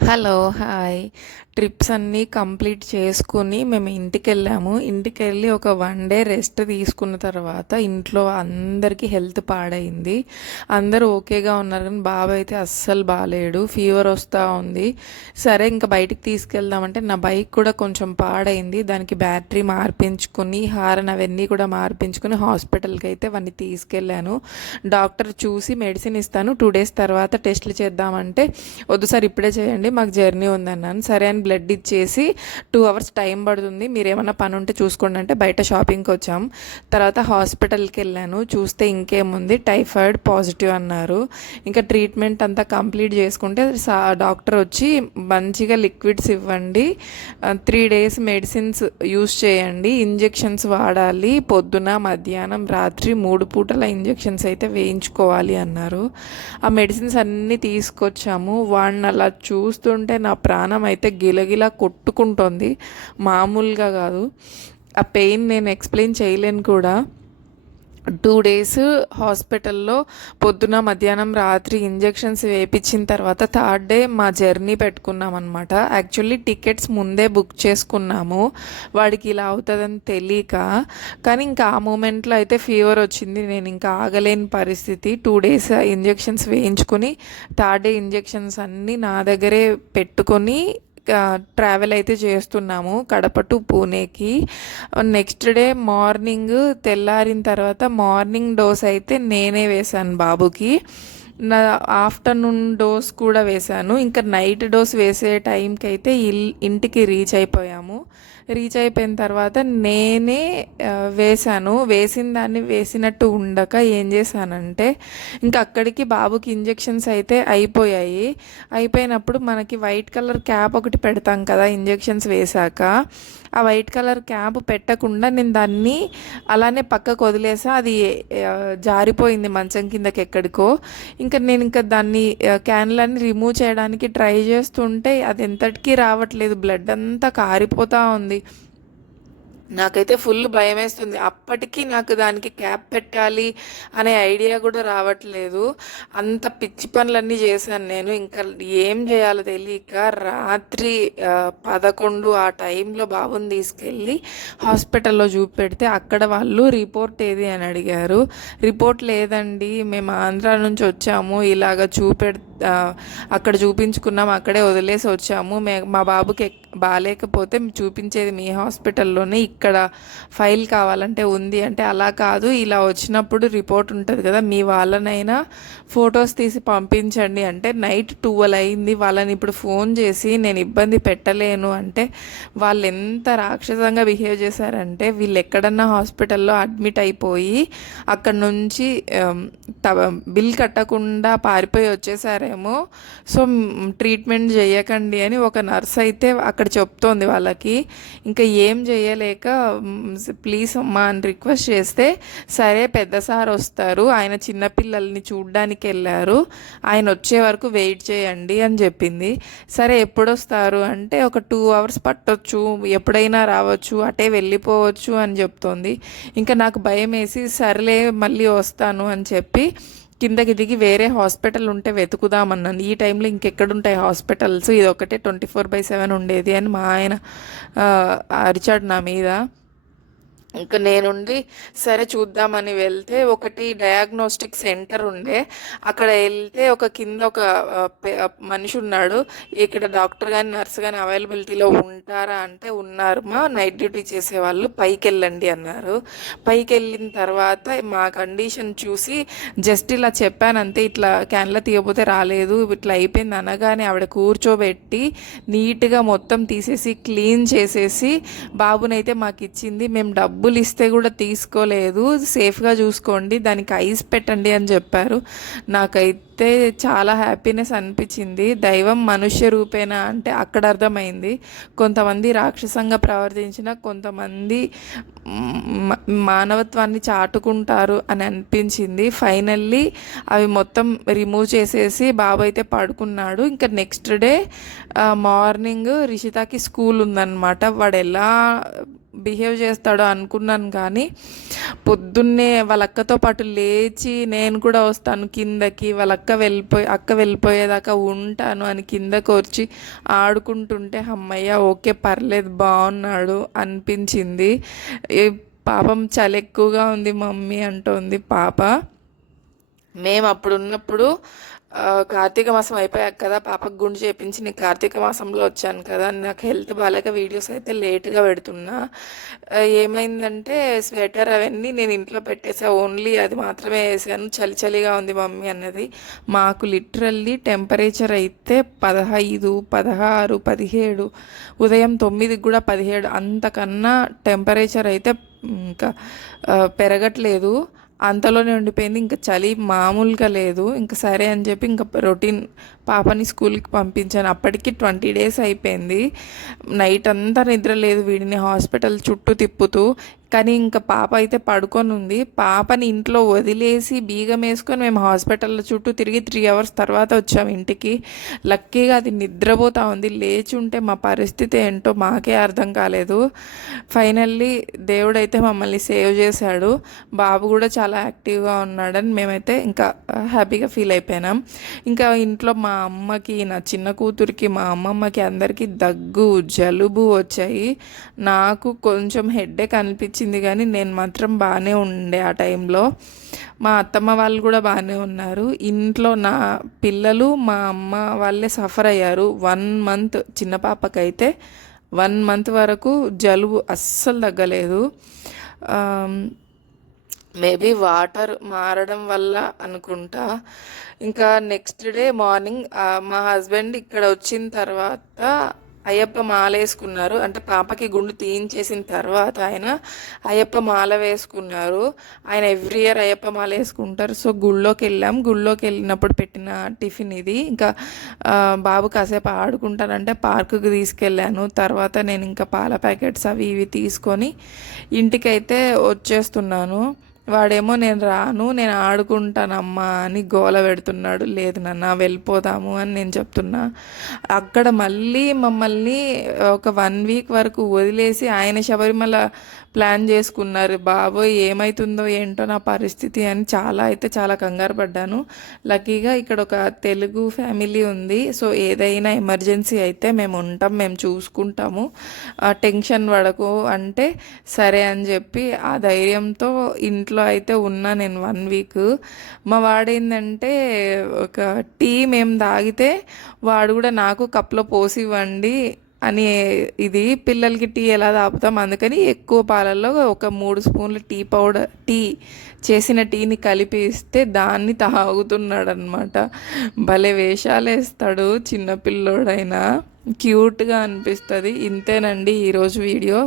Hello, hi. Trips అన్నీ complete చేసుకుని మేము ఇంటికెళ్ళాము. ఇంటికెళ్ళి ఒక 1 డే రెస్ట్ తీసుకున్న తర్వాత ఇంట్లో అందరికీ హెల్త్ పాడైంది. అందరూ ఓకేగా ఉన్నారు కానీ బాబాయ్ అయితే అస్సలు బాలేడు. ఫీవర్ వస్తూ ఉంది. సరే ఇంకా బయటికి తీసుకెళ్దామంటే నా బైక్ కూడా కొంచెం పాడైంది. దానికి బ్యాటరీ మార్పించుకుని, హారన్ అవన్నీ కూడా మార్పించుకుని హాస్పిటల్కి అయితే వాడిని తీసుకెళ్ళాను. డాక్టర్ చూసి మెడిసిన్ ఇస్తాను, 2 డేస్ తర్వాత టెస్టులు చేద్దామంటే వద్దు సార్ ఇప్పుడే చేయండి, మాకు జర్నీ ఉందన్నాను. సరే అని బ్లడ్ ఇచ్చేసి 2 అవర్స్ టైం పడుతుంది, మీరు ఏమన్నా పని ఉంటే చూసుకోండి అంటే బయట షాపింగ్కి వచ్చాం. తర్వాత హాస్పిటల్కి వెళ్ళాను. చూస్తే ఇంకేముంది, టైఫాయిడ్ పాజిటివ్ అన్నారు. ఇంకా ట్రీట్మెంట్ అంతా కంప్లీట్ చేసుకుంటే డాక్టర్ వచ్చి మంచిగా లిక్విడ్స్ ఇవ్వండి, 3 డేస్ మెడిసిన్స్ యూస్ చేయండి, ఇంజెక్షన్స్ వాడాలి, పొద్దున మధ్యాహ్నం రాత్రి 3 పూటల ఇంజెక్షన్స్ అయితే వేయించుకోవాలి అన్నారు. ఆ మెడిసిన్స్ అన్నీ తీసుకొచ్చాము. వాడిని అలా చూస్తుంటే నా ప్రాణం అయితే గిలగిలా కొట్టుకుంటోంది, మామూలుగా కాదు. ఆ పెయిన్ నేను ఎక్స్ప్లెయిన్ చేయలేను కూడా. 2 డేస్ హాస్పిటల్లో పొద్దున మధ్యాహ్నం రాత్రి ఇంజెక్షన్స్ వేయించిన తర్వాత 3rd డే మా జర్నీ పెట్టుకున్నాం అనమాట. యాక్చువల్లీ టికెట్స్ ముందే బుక్ చేసుకున్నాము, వాడికి ఇలా అవుతుందని తెలియక. కానీ ఇంకా ఆ మూమెంట్లో అయితే ఫీవర్ వచ్చింది, నేను ఇంకా ఆగలేని పరిస్థితి. 2 డేస్ ఇంజెక్షన్స్ వేయించుకుని 3rd డే ఇంజెక్షన్స్ అన్నీ నా దగ్గరే పెట్టుకొని ట్రావెల్ అయితే చేస్తున్నాము కడప టు పూణేకి. నెక్స్ట్ డే మార్నింగ్ తెల్లారిన తర్వాత మార్నింగ్ డోస్ అయితే నేనే వేశాను బాబుకి. నా ఆఫ్టర్నూన్ డోస్ కూడా వేశాను. ఇంకా నైట్ డోస్ వేసే టైంకి అయితే ఇంటికి రీచ్ అయిపోయాము. రీచ్ అయిపోయిన తర్వాత నేనే వేశాను. వేసిన దాన్ని వేసినట్టు ఉండక ఏం చేశానంటే, ఇంకా అక్కడికి బాబుకి ఇంజెక్షన్స్ అయితే అయిపోయాయి. అయిపోయినప్పుడు మనకి వైట్ కలర్ క్యాప్ ఒకటి పెడతాం కదా ఇంజెక్షన్స్ వేశాక, ఆ వైట్ కలర్ క్యాప్ పెట్టకుండా నేను దాన్ని అలానే పక్కకు వదిలేసా. అది జారిపోయింది మంచం కిందకి ఎక్కడికో. ఇంకా నేను ఇంకా దాన్ని క్యాన్లన్నీ రిమూవ్ చేయడానికి ట్రై చేస్తుంటే అది ఎంతటికీ రావట్లేదు, బ్లడ్ అంతా కారిపోతూ ఉంది. నాకైతే ఫుల్ భయం వేస్తుంది. అప్పటికి నాకు దానికి క్యాప్ పెట్టాలి అనే ఐడియా కూడా రావట్లేదు. అంత పిచ్చి పనులన్నీ చేశాను నేను. ఇంకా ఏం చేయాలో తెలియక రాత్రి 11 ఆ టైంలో బాబుని తీసుకెళ్ళి హాస్పిటల్లో చూపెడితే అక్కడ వాళ్ళు రిపోర్ట్ ఏది అని అడిగారు. రిపోర్ట్ లేదండి, మేము ఆంధ్రా నుంచి వచ్చాము, ఇలాగ అక్కడ చూపించుకున్నాం, అక్కడే వదిలేసి వచ్చాము, మా బాబుకి బాగాలేకపోతే చూపించేది మీ హాస్పిటల్లోనే, ఇక్కడ ఫైల్ కావాలంటే ఉంది అంటే, అలా కాదు, ఇలా వచ్చినప్పుడు రిపోర్ట్ ఉంటుంది కదా, మీ వాళ్ళనైనా ఫొటోస్ తీసి పంపించండి అంటే. నైట్ 12 అయింది. వాళ్ళని ఇప్పుడు ఫోన్ చేసి నేను ఇబ్బంది పెట్టలేను అంటే వాళ్ళు ఎంత రాక్షసంగా బిహేవ్ చేశారంటే, వీళ్ళు ఎక్కడన్నా హాస్పిటల్లో అడ్మిట్ అయిపోయి అక్కడ నుంచి బిల్ కట్టకుండా పారిపోయి వచ్చేసారేమో, సో ట్రీట్మెంట్ చేయకండి అని ఒక నర్స్ అయితే అక్కడ చెప్తోంది వాళ్ళకి. ఇంకా ఏం చేయలేక ప్లీజ్ అమ్మా అని రిక్వెస్ట్ చేస్తే, సరే పెద్ద సార్ వస్తారు, ఆయన చిన్నపిల్లల్ని చూడ్డానికి వెళ్ళారు, ఆయన వచ్చే వరకు వెయిట్ చేయండి అని చెప్పింది. సరే ఎప్పుడు వస్తారు అంటే, ఒక 2 అవర్స్ పట్టొచ్చు, ఎప్పుడైనా రావచ్చు, అటే వెళ్ళిపోవచ్చు అని చెప్తోంది. ఇంకా నాకు భయం వేసి సర్లే మళ్ళీ వస్తాను అని చెప్పి కిందకి దిగి వేరే హాస్పిటల్ ఉంటే వెతుకుదామన్నాను. ఈ టైంలో ఇంకెక్కడుంటాయి హాస్పిటల్స్, ఇది ఒకటే 24/7 ఉండేది అని మా ఆయన అరిచాడు నా మీద. ఇంకా నేనుండి సరే చూద్దామని వెళ్తే ఒకటి డయాగ్నోస్టిక్ సెంటర్ ఉండే, అక్కడ వెళ్తే ఒక కింద ఒక మనిషి ఉన్నాడు, ఇక్కడ డాక్టర్ కానీ నర్స్ కానీ అవైలబిలిటీలో ఉంటారా అంటే, ఉన్నారు మా, నైట్ డ్యూటీ చేసేవాళ్ళు, పైకి వెళ్ళండి అన్నారు. పైకి వెళ్ళిన తర్వాత మా కండిషన్ చూసి జస్ట్ ఇలా చెప్పాను అంతే, ఇట్లా క్యాన్లో తీయకపోతే రాలేదు, ఇట్లా అయిపోయింది అనగానే ఆవిడ కూర్చోబెట్టి నీట్గా మొత్తం తీసేసి క్లీన్ చేసేసి బాబునైతే మాకు ఇచ్చింది. మేము డబ్బులు ఇస్తే కూడా తీసుకోలేదు, సేఫ్గా చూసుకోండి, దానికి ఐస్ పెట్టండి అని చెప్పారు. నాకైతే చాలా హ్యాపీనెస్ అనిపించింది. దైవం మనుష్య రూపేనా అంటే అక్కడ అర్థమైంది. కొంతమంది రాక్షసంగా ప్రవర్తించిన, కొంతమంది మానవత్వాన్ని చాటుకుంటారు అని అనిపించింది. ఫైనల్లీ అవి మొత్తం రిమూవ్ చేసేసి బాబు అయితే పడుకున్నాడు. ఇంకా నెక్స్ట్ డే మార్నింగ్ రిషితాకి స్కూల్ ఉందన్నమాట. వాడు ఎలా బిహేవ్ చేస్తాడో అనుకున్నాను, కానీ పొద్దున్నే వాళ్ళ అక్కతో పాటు లేచి నేను కూడా వస్తాను కిందకి, వాళ్ళ అక్క వెళ్ళిపోయేదాకా ఉంటాను అని కిందకు వచ్చి ఆడుకుంటుంటే అమ్మయ్య ఓకే పర్లేదు బాగున్నాడు అనిపించింది. పాపం చలి ఎక్కువగా ఉంది మమ్మీ అంటోంది పాప. మేము అప్పుడు ఉన్నప్పుడు కార్తీక మాసం అయిపోయాక కదా పాపకు గుండు చేయించి నేను కార్తీక మాసంలో వచ్చాను కదా, నాకు హెల్త్ బాగాలేక వీడియోస్ అయితే లేట్గా పెడుతున్నా. ఏమైందంటే స్వెటర్ అవన్నీ నేను ఇంట్లో పెట్టేసా, ఓన్లీ అది మాత్రమే వేసాను. చలి చలిగా ఉంది మమ్మీ అన్నది. మాకు లిటరల్లీ టెంపరేచర్ అయితే 15, 16, 17, ఉదయం 9కి కూడా 17, అంతకన్నా టెంపరేచర్ అయితే ఇంకా పెరగట్లేదు, అంతలోనే ఉండిపోయింది. ఇంకా చలి మామూలుగా లేదు. ఇంకా సరే అని చెప్పి ఇంకా రొటీన్ పాపని స్కూల్కి పంపించాను. అప్పటికి 20 days అయిపోయింది. నైట్ అంతా నిద్ర లేదు వీడిని హాస్పిటల్ చుట్టూ తిప్పుతూ. కానీ ఇంకా పాప అయితే పడుకొని ఉంది. పాపని ఇంట్లో వదిలేసి బీగం వేసుకొని మేము హాస్పిటల్ చుట్టూ తిరిగి 3 hours తర్వాత వచ్చాము ఇంటికి. లక్కీగా అది నిద్రపోతూ ఉంది. లేచి ఉంటే మా పరిస్థితి ఏంటో మాకే అర్థం కాలేదు. ఫైనల్లీ దేవుడైతే మమ్మల్ని సేవ్ చేశాడు. బాబు కూడా చాలా యాక్టివ్గా ఉన్నాడని మేమైతే ఇంకా హ్యాపీగా ఫీల్ అయిపోయినాం. ఇంకా ఇంట్లో మా అమ్మకి, నా చిన్న కూతురికి, మా అమ్మమ్మకి అందరికీ దగ్గు జలుబు వచ్చాయి. నాకు కొంచెం హెడ్ఏక్ అనిపించింది, కానీ నేను మాత్రం బాగానే ఉండే ఆ టైంలో. మా అత్తమ్మ వాళ్ళు కూడా బాగానే ఉన్నారు. ఇంట్లో నా పిల్లలు మా అమ్మ వాళ్ళే సఫర్ అయ్యారు. 1 month చిన్న పాపకైతే 1 month వరకు జలుబు అస్సలు తగ్గలేదు. మేబీ వాటర్ మారడం వల్ల అనుకుంటా. ఇంకా నెక్స్ట్ డే మార్నింగ్ మా హస్బెండ్ ఇక్కడ వచ్చిన తర్వాత అయ్యప్ప మాల వేసుకున్నారు. అంటే పాపకి గుండు తీయించేసిన తర్వాత ఆయన అయ్యప్ప మాల వేసుకున్నారు. ఆయన ఎవ్రీ ఇయర్ అయ్యప్ప మాల వేసుకుంటారు. సో గుళ్ళోకి వెళ్ళినప్పుడు పెట్టిన టిఫిన్ ఇది. ఇంకా బాబు కాసేపు ఆడుకుంటానంటే పార్కుకి తీసుకెళ్ళాను. తర్వాత నేను ఇంకా పాల ప్యాకెట్స్ అవి ఇవి తీసుకొని ఇంటికైతే వచ్చేస్తున్నాను. వాడేమో నేను రాను, నేను ఆడుకుంటానమ్మా అని గోల పెడుతున్నాడు. లేదు నాన్న వెళ్ళిపోదాము అని నేను చెప్తున్నా. అక్కడ మళ్ళీ మమ్మల్ని ఒక 1 week వరకు వదిలేసి ఆయన శబరిమల ప్లాన్ చేసుకున్నారు. బాబోయ్ ఏమవుతుందో ఏంటో నా పరిస్థితి అని చాలా కంగారు పడ్డాను. లక్కీగా ఇక్కడ ఒక తెలుగు ఫ్యామిలీ ఉంది. సో ఏదైనా ఎమర్జెన్సీ అయితే మేము ఉంటాం, మేము చూసుకుంటాము, టెన్షన్ పడకు అంటే సరే అని చెప్పి ఆ ధైర్యంతో ఇంట్లో అయితే ఉన్నా నేను 1 week. మా వాడేందంటే ఒక టీ మేము తాగితే వాడు కూడా నాకు కప్లో పోసి ఇవ్వండి అని, ఇది పిల్లలకి టీ ఎలా తాపుతాం అందుకని ఎక్కువ పాలల్లో ఒక 3 spoons టీ చేసిన టీని కలిపి ఇస్తే దాన్ని తాగుతున్నాడు అనమాట. భలే వేషాలు వేస్తాడు చిన్నపిల్లోడైనా, క్యూట్గా అనిపిస్తుంది. ఇంతేనండి ఈరోజు వీడియో.